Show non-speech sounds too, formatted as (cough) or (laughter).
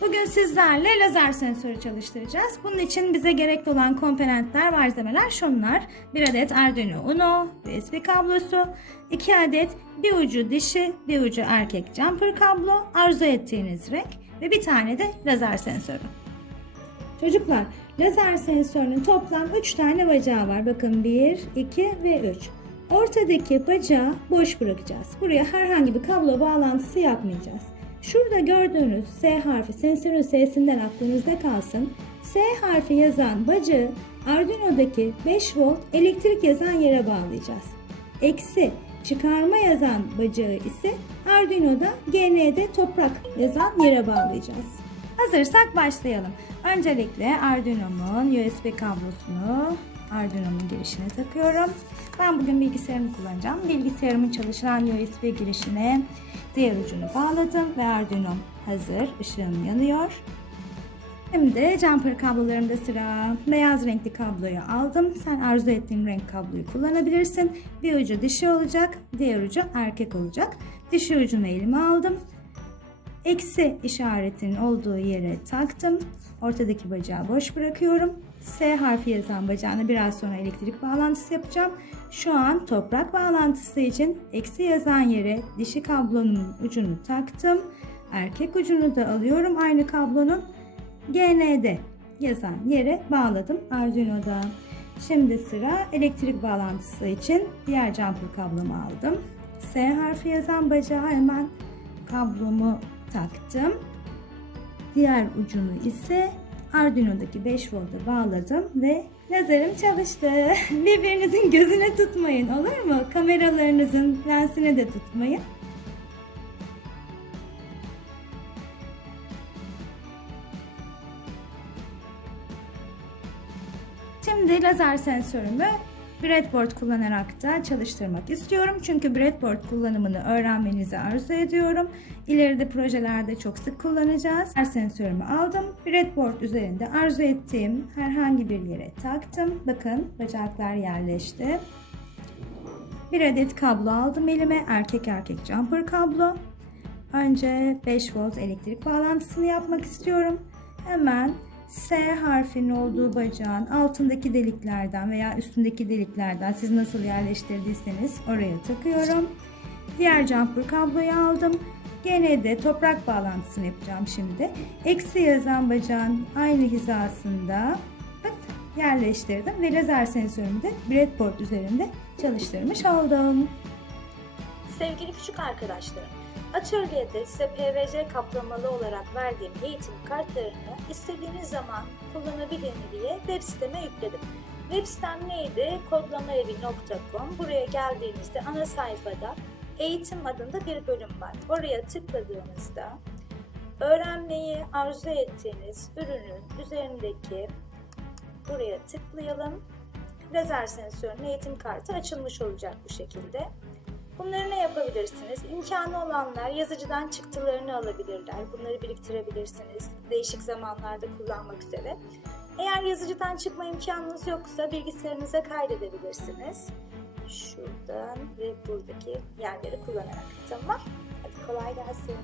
Bugün sizlerle lazer sensörü çalıştıracağız. Bunun için bize gerekli olan komponentler, malzemeler şunlar. 1 adet Arduino Uno, USB kablosu, 2 adet bir ucu dişi, bir ucu erkek jumper kablo, arzu ettiğiniz renk ve bir tane de lazer sensörü. Çocuklar, lazer sensörünün toplam 3 tane bacağı var. Bakın 1, 2 ve 3. Ortadaki bacağı boş bırakacağız. Buraya herhangi bir kablo bağlantısı yapmayacağız. Şurada gördüğünüz S harfi sensörün S'sinden aklınızda kalsın. S harfi yazan bacağı Arduino'daki 5 volt elektrik yazan yere bağlayacağız. Eksi çıkarma yazan bacağı ise Arduino'da GND toprak yazan yere bağlayacağız. Hazırsak başlayalım. Öncelikle Arduino'mun USB kablosunu Arduino'mun girişine takıyorum. Ben bugün bilgisayarımı kullanacağım. Bilgisayarımın çalışan USB girişine diğer ucunu bağladım ve Arduino hazır. Işığım yanıyor. Şimdi jumper kablolarımda sıra beyaz renkli kabloyu aldım. Sen arzu ettiğin renk kabloyu kullanabilirsin. Bir ucu dişi olacak, diğer ucu erkek olacak. Dişi ucunu elime aldım. Eksi işaretinin olduğu yere taktım. Ortadaki bacağı boş bırakıyorum. S harfi yazan bacağına biraz sonra elektrik bağlantısı yapacağım. Şu an toprak bağlantısı için eksi yazan yere dişi kablonun ucunu taktım. Erkek ucunu da alıyorum aynı kablonun. GND yazan yere bağladım Arduino'da. Şimdi sıra elektrik bağlantısı için diğer jumper kablomu aldım. S harfi yazan bacağı hemen kablomu taktım. Diğer ucunu ise Arduino'daki 5 volta bağladım ve lazerim çalıştı. (laughs) Birbirinizin gözüne tutmayın olur mu? Kameralarınızın lensine de tutmayın. Şimdi lazer sensörümü breadboard kullanarak da çalıştırmak istiyorum. Çünkü breadboard kullanımını öğrenmenizi arzu ediyorum. İleride projelerde çok sık kullanacağız. Lazer sensörümü aldım. Breadboard üzerinde arzu ettiğim herhangi bir yere taktım. Bakın bacaklar yerleşti. Bir adet kablo aldım elime. Erkek erkek jumper kablo. Önce 5 volt elektrik bağlantısını yapmak istiyorum. Hemen S harfinin olduğu bacağın altındaki deliklerden veya üstündeki deliklerden siz nasıl yerleştirdiyseniz oraya takıyorum. Diğer jumper kabloyu aldım. Gene de toprak bağlantısını yapacağım şimdi. Eksi yazan bacağın aynı hizasında pıt yerleştirdim ve lazer sensörümü de breadboard üzerinde çalıştırmış oldum. Sevgili küçük arkadaşlarım, atölyede size PVC kaplamalı olarak verdiğim eğitim kartlarını istediğiniz zaman kullanabilir mi diye web siteme yükledim. Web sitem neydi? kodlamaevi.com Buraya geldiğinizde ana sayfada eğitim adında bir bölüm var. Oraya tıkladığınızda öğrenmeyi arzu ettiğiniz ürünün üzerindeki buraya tıklayalım. Lazer sensörünün eğitim kartı açılmış olacak bu şekilde. Bunları ne yapabilirsiniz? İmkanı olanlar yazıcıdan çıktılarını alabilirler. Bunları biriktirebilirsiniz. Değişik zamanlarda kullanmak üzere. Eğer yazıcıdan çıkma imkanınız yoksa bilgisayarınıza kaydedebilirsiniz. Şuradan ve buradaki yerleri kullanarak. Tamam. Hadi kolay gelsin.